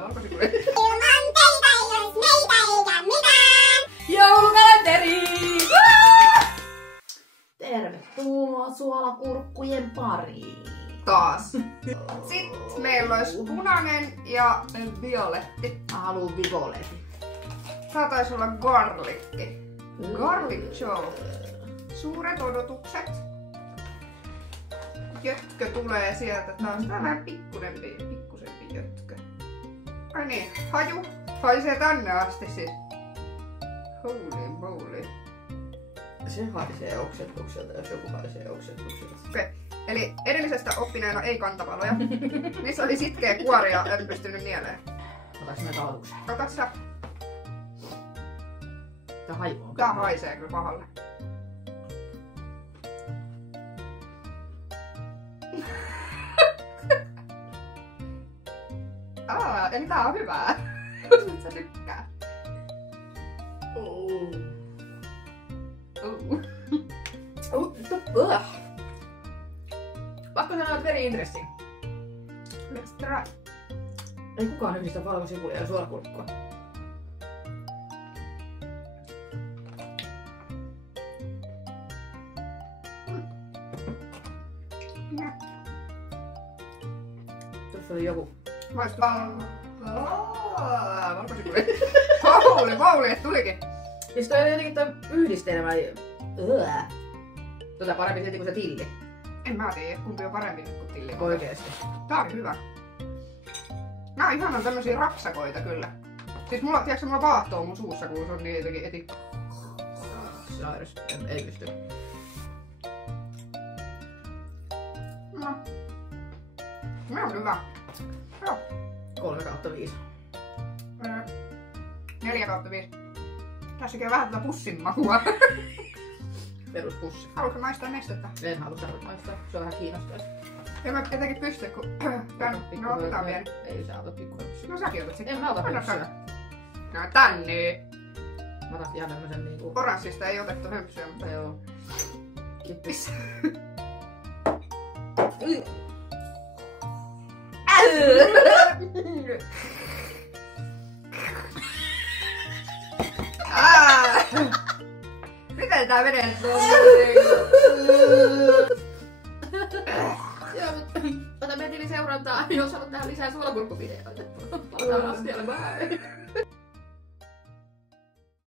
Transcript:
Valkosipuli. Ilman teitä ei ois meitä eikä mitään! Joulukalenteri! Tervetuloa suolakurkkujen pariin. Taas. Sitten meillä olisi punainen ja violetti. Mä haluun violetti. Tää taisi olla garlikki. Garlic joe. Suuret odotukset. Jötkö tulee sieltä taas. Tää on vähän pikkusempi jötkö. Ai niin, haju. Haisee tänne asti sit. Holy moly. Se haisee oksetukselta, jos joku haisee oksetukselta. Okei. Eli edellisestä oppineena ei kantavaloja. Niissä oli sitkeä kuori ja en pystynyt nieleen. Otaks me talatukseen? Ota sä. Tää haju on. Tää haisee kyllä pahalle. Eli tää on hyvää. Nyt sä tykkää. Pakko sanoa, että very interesting. Let's try. Ei kukaan yhdistä valkosipulia ja suolakurkkua. Tuossa oli joku. Maistuu. Valkosipuli. Holy, että tulikin. Siis toi on jotenkin toi yhdistelmä. Tota parempi silti kuin se tilli. En mä tiedä, kumpi on parempi nyt kuin tilli. Oikeesti. Tää on hyvä. Nää on ihanan tämmösiä rapsakoita kyllä. Siis mulla vaahtoo mun suussa, kun se on niin jotenkin etikko. Sairas. Ei pysty. No. Nää on hyvä. Joo. 3/5. 4/5. Tässä käy vähän tätä pussin makua. Peruspussi. Haluatko maistaa nestettä? En halua sanoa maistaa. Se on vähän kiinnostavaa. En mä jotenkin pysty, kun no otetaan pieni. Ei sä ota pikkuhöpsyä. No säkin otat sitten. En mä ota Anna höpsyä. No tänne. Mä otan ihan tämmösen niinku... Oranssista ei otettu höpsyä, mutta Joo. Kippis. Miten tää menee tuolla? Joo, ota meidän tilin seurantaa, jos haluat nähdä lisää suolakurkkuvideoita. Palataan astialle, bye!